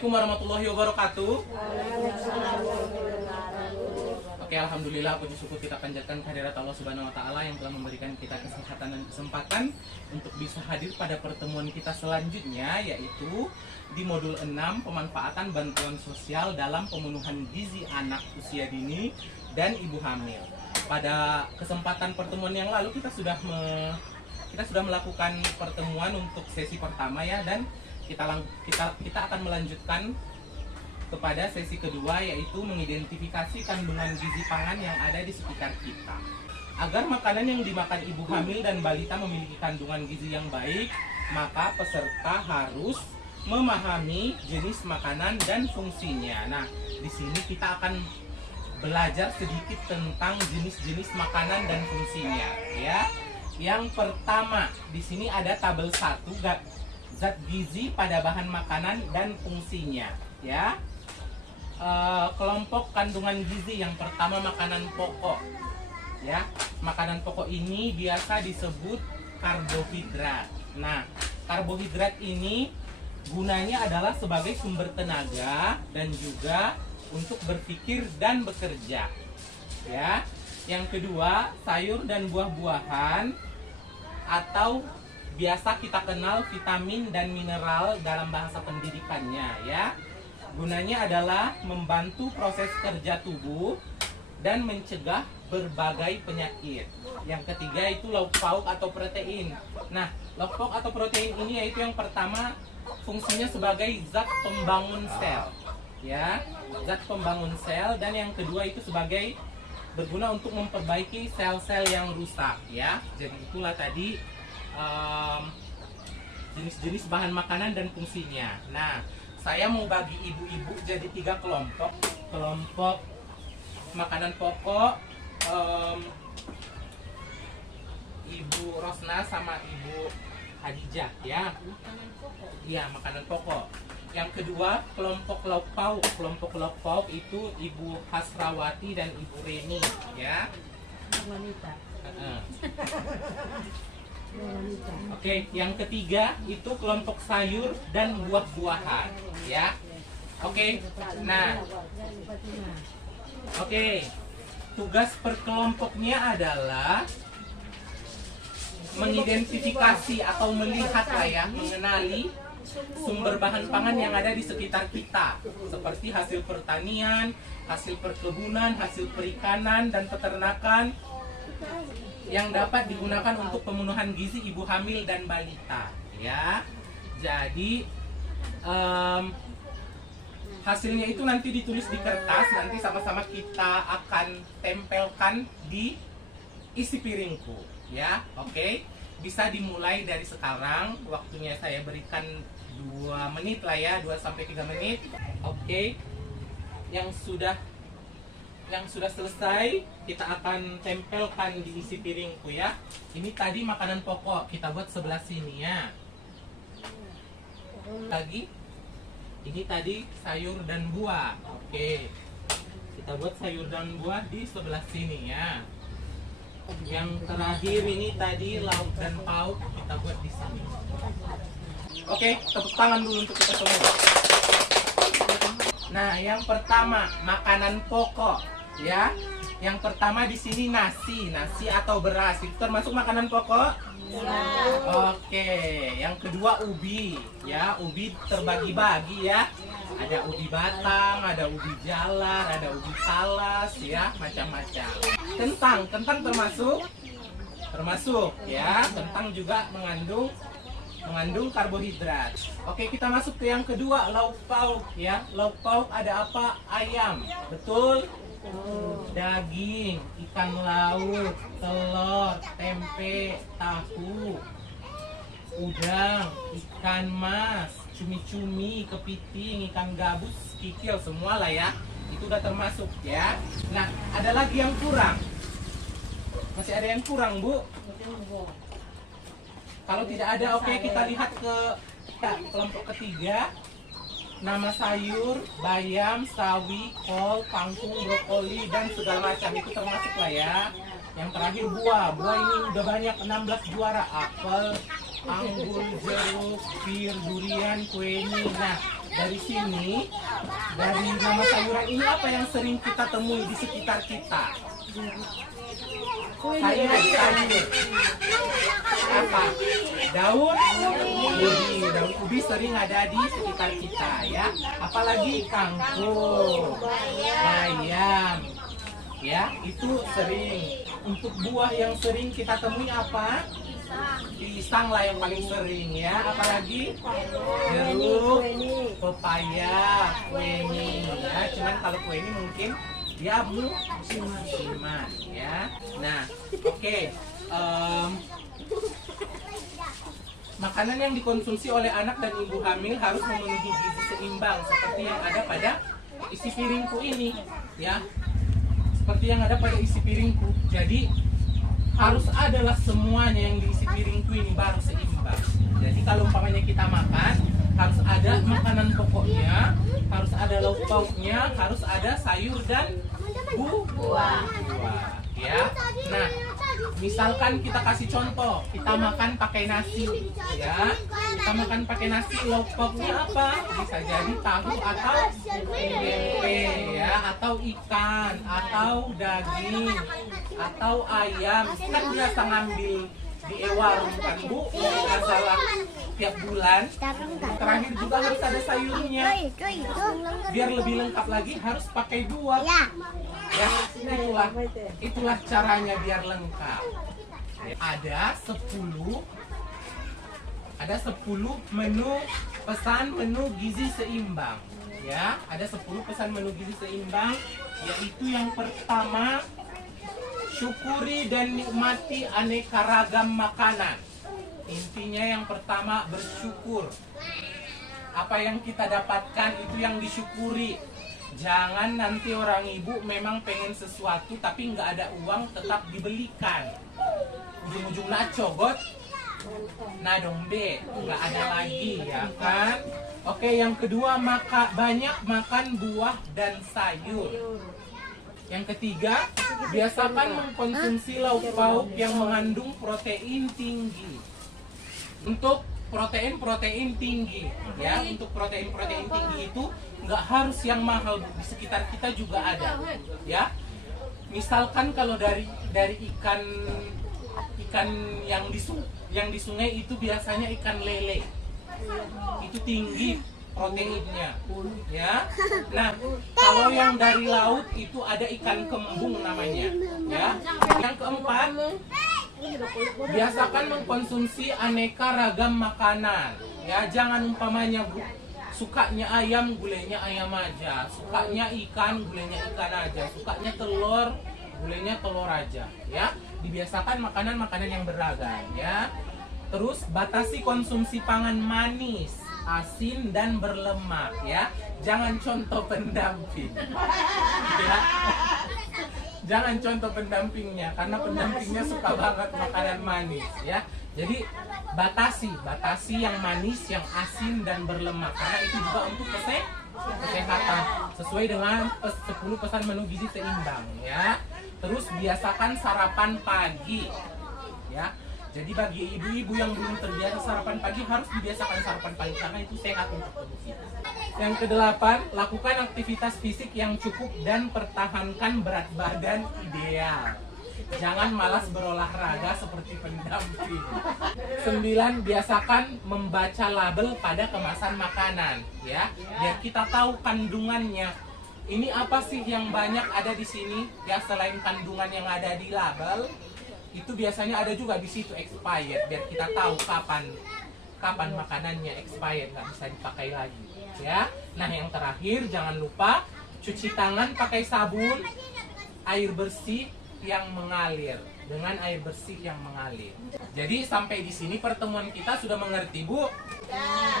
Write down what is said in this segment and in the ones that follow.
Assalamualaikum warahmatullahi wabarakatuh. Oke, alhamdulillah puji syukur kita panjatkan kehadirat Allah Subhanahu wa taala yang telah memberikan kita kesehatan dan kesempatan untuk bisa hadir pada pertemuan kita selanjutnya, yaitu di modul 6 pemanfaatan bantuan sosial dalam pemenuhan gizi anak usia dini dan ibu hamil. Pada kesempatan pertemuan yang lalu kita sudah melakukan pertemuan untuk sesi pertama ya, dan kita akan melanjutkan kepada sesi kedua, yaitu mengidentifikasi kandungan gizi pangan yang ada di sekitar kita. Agar makanan yang dimakan ibu hamil dan balita memiliki kandungan gizi yang baik, maka peserta harus memahami jenis makanan dan fungsinya. Nah, di sini kita akan belajar sedikit tentang jenis-jenis makanan dan fungsinya, ya. Yang pertama, di sini ada tabel 1, zat gizi pada bahan makanan dan fungsinya, ya. Kelompok kandungan gizi yang pertama, makanan pokok, ya. Makanan pokok ini biasa disebut karbohidrat. Nah, karbohidrat ini gunanya adalah sebagai sumber tenaga dan juga untuk berpikir dan bekerja, ya. Yang kedua, sayur dan buah-buahan atau biasa kita kenal vitamin dan mineral dalam bahasa pendidikannya, ya. Gunanya adalah membantu proses kerja tubuh dan mencegah berbagai penyakit. Yang ketiga itu lauk pauk atau protein. Nah, lauk pauk atau protein ini yaitu yang pertama fungsinya sebagai zat pembangun sel, ya, zat pembangun sel, dan yang kedua itu sebagai berguna untuk memperbaiki sel-sel yang rusak, ya. Jadi itulah tadi jenis-jenis bahan makanan dan fungsinya. Nah, saya mau bagi ibu-ibu jadi 3 kelompok. Kelompok makanan pokok, Ibu Rosna sama Ibu Hadijah, ya. Iya, makanan pokok. Yang kedua, kelompok lauk pauk. Kelompok lauk pauk itu Ibu Hasrawati dan Ibu Reni, ya. Oke, yang ketiga itu kelompok sayur dan buah-buahan, ya. Oke, nah, tugas per kelompoknya adalah mengidentifikasi atau melihat lah ya, mengenali sumber bahan pangan yang ada di sekitar kita, seperti hasil pertanian, hasil perkebunan, hasil perikanan dan peternakan yang dapat digunakan untuk pemenuhan gizi ibu hamil dan balita, ya. Jadi hasilnya itu nanti ditulis di kertas, nanti sama-sama kita akan tempelkan di isi piringku, ya. Oke, bisa dimulai dari sekarang. Waktunya saya berikan 2 menit lah ya, 2-3 menit. Oke, yang sudah selesai kita akan tempelkan di isi piringku, ya. Ini tadi makanan pokok, kita buat sebelah sini, ya. Lagi, ini tadi sayur dan buah. Oke, kita buat sayur dan buah di sebelah sini, ya. Yang terakhir ini tadi lauk dan pauk, kita buat di sini. Oke, tepuk tangan dulu untuk kita semua. Nah, yang pertama makanan pokok, ya. Yang pertama di sini nasi atau beras, itu termasuk makanan pokok? Ya. Oke, yang kedua ubi, ya. Ubi terbagi-bagi, ya. Ada ubi batang, ada ubi jalar, ada ubi talas, ya, macam-macam. Kentang termasuk, ya. Kentang juga mengandung karbohidrat. Oke, kita masuk ke yang kedua, lauk pauk, ya. Lauk pauk ada apa? Ayam, betul? Daging, ikan laut, telur, tempe, tahu, udang, ikan mas, cumi-cumi, kepiting, ikan gabus, kikil, semua lah ya. Itu udah termasuk, ya. Nah, ada lagi yang kurang. Masih ada yang kurang, Bu? Kalau tidak ada, oke, kita lihat ke kelompok ketiga. Nama sayur, bayam, sawi, kol, kangkung, brokoli, dan segala macam. Itu termasuk lah ya. Yang terakhir buah. Buah ini udah banyak, 16 juara. Apel, anggur, jeruk, pir, durian, kuenya. Nah, dari sini, dari nama sayuran ini apa yang sering kita temui di sekitar kita? Sayur. Apa? Daun ubi. Daun ubi sering ada di sekitar kita ya. Apalagi kangkung, bayam. Ya, itu sering. Untuk buah yang sering kita temui apa? Pisang lah yang paling sering ya. Apalagi jeruk, pepaya, kueni ya. Cuman kalau kueni mungkin dia musiman ya. Nah, oke. Makanan yang dikonsumsi oleh anak dan ibu hamil harus memenuhi gizi seimbang seperti yang ada pada isi piringku ini ya. Seperti yang ada pada isi piringku. Jadi harus adalah semuanya yang diisi piringku ini baru seimbang. Jadi kalau umpamanya kita makan, harus ada makanan pokoknya, harus ada lauk pauknya, harus ada sayur dan buah. Ya. Nah, misalkan kita kasih contoh, kita makan pakai nasi, ya. Kita makan pakai nasi, lauk pauknya apa? Bisa jadi tahu atau tempe, ya, atau ikan, atau daging, atau ayam. Kan biasa ngambil di warung kan Bu, nggak salah tiap bulan. Terakhir juga harus ada sayurnya. Biar lebih lengkap lagi harus pakai buah. Ya, itulah caranya biar lengkap. Ada 10 menu pesan menu gizi seimbang. Ya, ada 10 pesan menu gizi seimbang, yaitu yang pertama, syukuri dan nikmati aneka ragam makanan. Intinya yang pertama bersyukur. Apa yang kita dapatkan itu yang disyukuri. Jangan nanti orang ibu memang pengen sesuatu tapi nggak ada uang tetap dibelikan. Ujung-ujungnya cogot. Nah dombe, nggak ada lagi ya kan. Oke, yang kedua banyak makan buah dan sayur. Yang ketiga, biasakan mengkonsumsi lauk pauk yang mengandung protein tinggi. Untuk protein tinggi, ya, untuk protein tinggi itu nggak harus yang mahal, di sekitar kita juga ada, ya. Misalkan kalau dari ikan yang di sungai itu biasanya ikan lele, itu tinggi proteinnya, ya. Nah, kalau yang dari laut itu ada ikan kembung namanya, ya. Yang keempat, biasakan mengkonsumsi aneka ragam makanan, ya. Jangan umpamanya sukanya ayam, gulenya ayam aja, sukanya ikan, gulenya ikan aja, sukanya telur, gulenya telur aja, ya. Dibiasakan makanan-makanan yang beragam, ya. Terus batasi konsumsi pangan manis, asin dan berlemak, ya. Jangan contoh pendamping, ya. Jangan contoh pendampingnya, karena pendampingnya suka banget makanan manis, ya. Jadi batasi yang manis, yang asin dan berlemak, karena itu juga untuk kesehatan sesuai dengan 10 pesan menu gizi seimbang, ya. Terus biasakan sarapan pagi, ya. Jadi bagi ibu-ibu yang belum terbiasa sarapan pagi harus dibiasakan sarapan pagi karena itu sehat untuk tubuh kita. Yang kedelapan, lakukan aktivitas fisik yang cukup dan pertahankan berat badan ideal. Jangan malas berolahraga seperti pendamping. 9, biasakan membaca label pada kemasan makanan, ya. Biar kita tahu kandungannya. Ini apa sih yang banyak ada di sini? Ya, selain kandungan yang ada di label, itu biasanya ada juga di situ expired, biar kita tahu kapan makanannya expired, nggak bisa dipakai lagi, ya. Nah, yang terakhir, jangan lupa cuci tangan pakai sabun, air bersih yang mengalir, dengan air bersih yang mengalir. Jadi sampai di sini pertemuan kita sudah mengerti, Bu?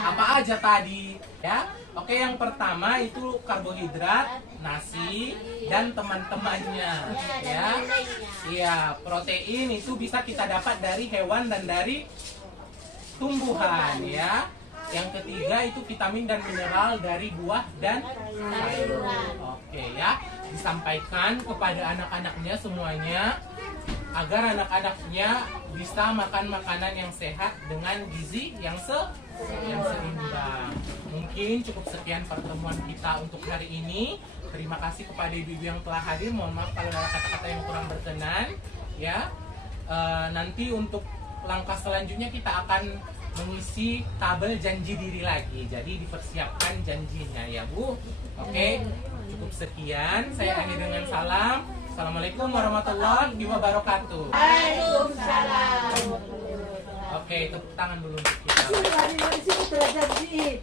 Apa aja tadi, ya? Oke, yang pertama itu karbohidrat, nasi dan teman-temannya, ya. Iya, protein itu bisa kita dapat dari hewan dan dari tumbuhan, ya. Yang ketiga itu vitamin dan mineral dari buah dan sayur. Oke, ya. Disampaikan kepada anak-anaknya semuanya. agar anak-anaknya bisa makan makanan yang sehat dengan gizi yang seimbang. Mungkin cukup sekian pertemuan kita untuk hari ini. Terima kasih kepada ibu-ibu yang telah hadir. Mohon maaf kalau ada kata-kata yang kurang berkenan. Ya, nanti untuk langkah selanjutnya kita akan mengisi tabel janji diri lagi. Jadi dipersiapkan janjinya ya Bu. Oke, cukup sekian. Saya akhiri dengan salam. Assalamualaikum warahmatullahi wabarakatuh. Waalaikumsalam. Oke, tepuk tangan dulu untuk kita. Sudah, di situ sudah janji.